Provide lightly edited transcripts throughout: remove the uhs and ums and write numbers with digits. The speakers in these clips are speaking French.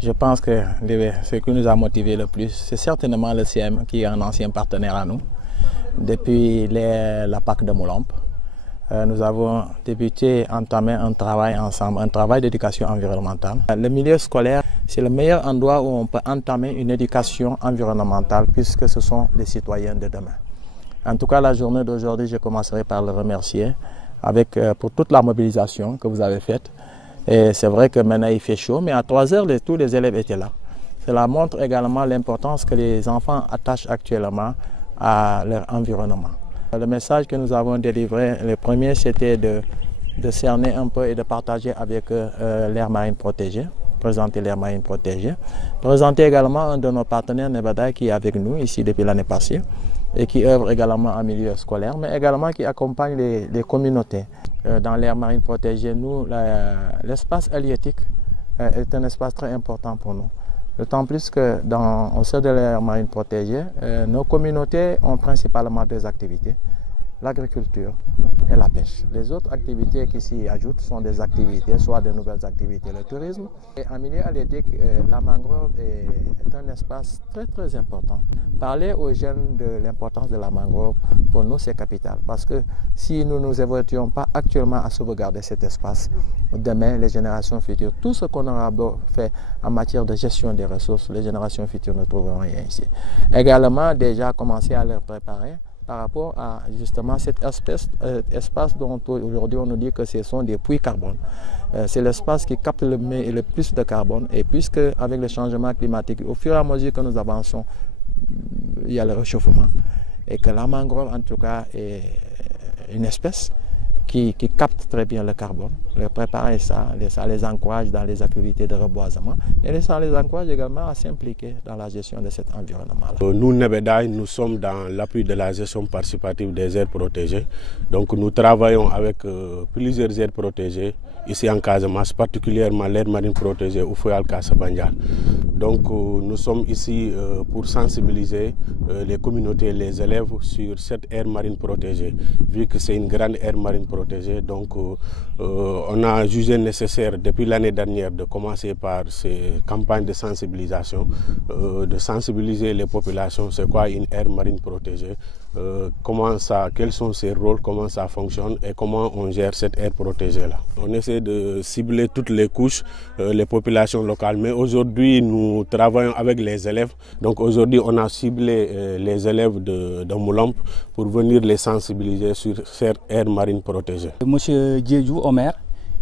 Je pense que ce qui nous a motivé le plus, c'est certainement le CM qui est un ancien partenaire à nous. Depuis la PAC de Moulamp, nous avons entamé un travail ensemble, un travail d'éducation environnementale. Le milieu scolaire, c'est le meilleur endroit où on peut entamer une éducation environnementale puisque ce sont les citoyens de demain. En tout cas, la journée d'aujourd'hui, je commencerai par le remercier pour toute la mobilisation que vous avez faite. Et c'est vrai que maintenant il fait chaud, mais à 3 heures, tous les élèves étaient là. Cela montre également l'importance que les enfants attachent actuellement à leur environnement. Le message que nous avons délivré, le premier, c'était de cerner un peu et de partager avec eux l'aire marine protégée, présenter l'aire marine protégée, présenter également un de nos partenaires, Nevada, qui est avec nous ici depuis l'année passée et qui œuvre également en milieu scolaire, mais également qui accompagne les communautés. Dans l'aire marine protégée, nous, l'espace halieutique est un espace très important pour nous. D'autant plus que au sein de l'aire marine protégée, nos communautés ont principalement 2 activités, l'agriculture et la pêche. Les autres activités qui s'y ajoutent sont des activités, soit de nouvelles activités, le tourisme. Et en milieu halieutique, la mangrove est un espace très très important. Parler aux jeunes de l'importance de la mangrove, pour nous c'est capital. Parce que si nous ne nous évertuons pas actuellement à sauvegarder cet espace, demain les générations futures, tout ce qu'on aura fait en matière de gestion des ressources, les générations futures ne trouveront rien ici. Également déjà commencer à leur préparer par rapport à justement cet espace dont aujourd'hui on nous dit que ce sont des puits carbone. C'est l'espace qui capte le plus de carbone, et puisque avec le changement climatique, au fur et à mesure que nous avançons, il y a le réchauffement, et que la mangrove en tout cas est une espèce qui capte très bien le carbone. Préparer ça les encourage dans les activités de reboisement et ça les encourage également à s'impliquer dans la gestion de cet environnement-là. Nous, Nebeda, nous sommes dans l'appui de la gestion participative des aires protégées. Donc nous travaillons avec plusieurs aires protégées ici en Casamance, particulièrement l'aire marine protégée Oufoual Kassabandial. Donc nous sommes ici pour sensibiliser les communautés et les élèves sur cette aire marine protégée, vu que c'est une grande aire marine protégée. Donc on a jugé nécessaire depuis l'année dernière de commencer par ces campagnes de sensibilisation, de sensibiliser les populations, c'est quoi une aire marine protégée, quels sont ses rôles, comment ça fonctionne et comment on gère cette aire protégée-là. On essaie de cibler toutes les couches, les populations locales, mais aujourd'hui nous travaillons avec les élèves. Donc aujourd'hui on a ciblé les élèves de Moulamp pour venir les sensibiliser sur cette aire marine protégée. Monsieur Djedjou Omer,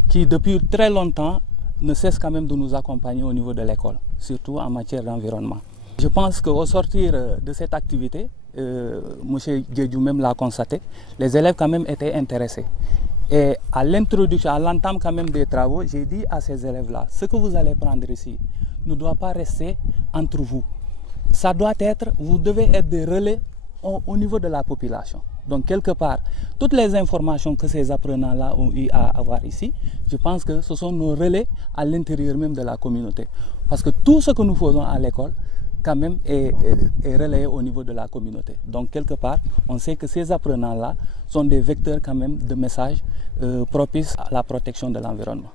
qui depuis très longtemps ne cesse quand même de nous accompagner au niveau de l'école, surtout en matière d'environnement. Je pense qu'au sortir de cette activité, M. Djedjou même l'a constaté, les élèves quand même étaient intéressés. Et à l'introduction, à l'entame quand même des travaux, j'ai dit à ces élèves-là, ce que vous allez prendre ici ne doit pas rester entre vous. Ça doit être, vous devez être des relais au niveau de la population. Donc quelque part, toutes les informations que ces apprenants-là ont eu à avoir ici, je pense que ce sont nos relais à l'intérieur même de la communauté. Parce que tout ce que nous faisons à l'école, quand même, est relayé au niveau de la communauté. Donc quelque part, on sait que ces apprenants-là sont des vecteurs quand même de messages propices à la protection de l'environnement.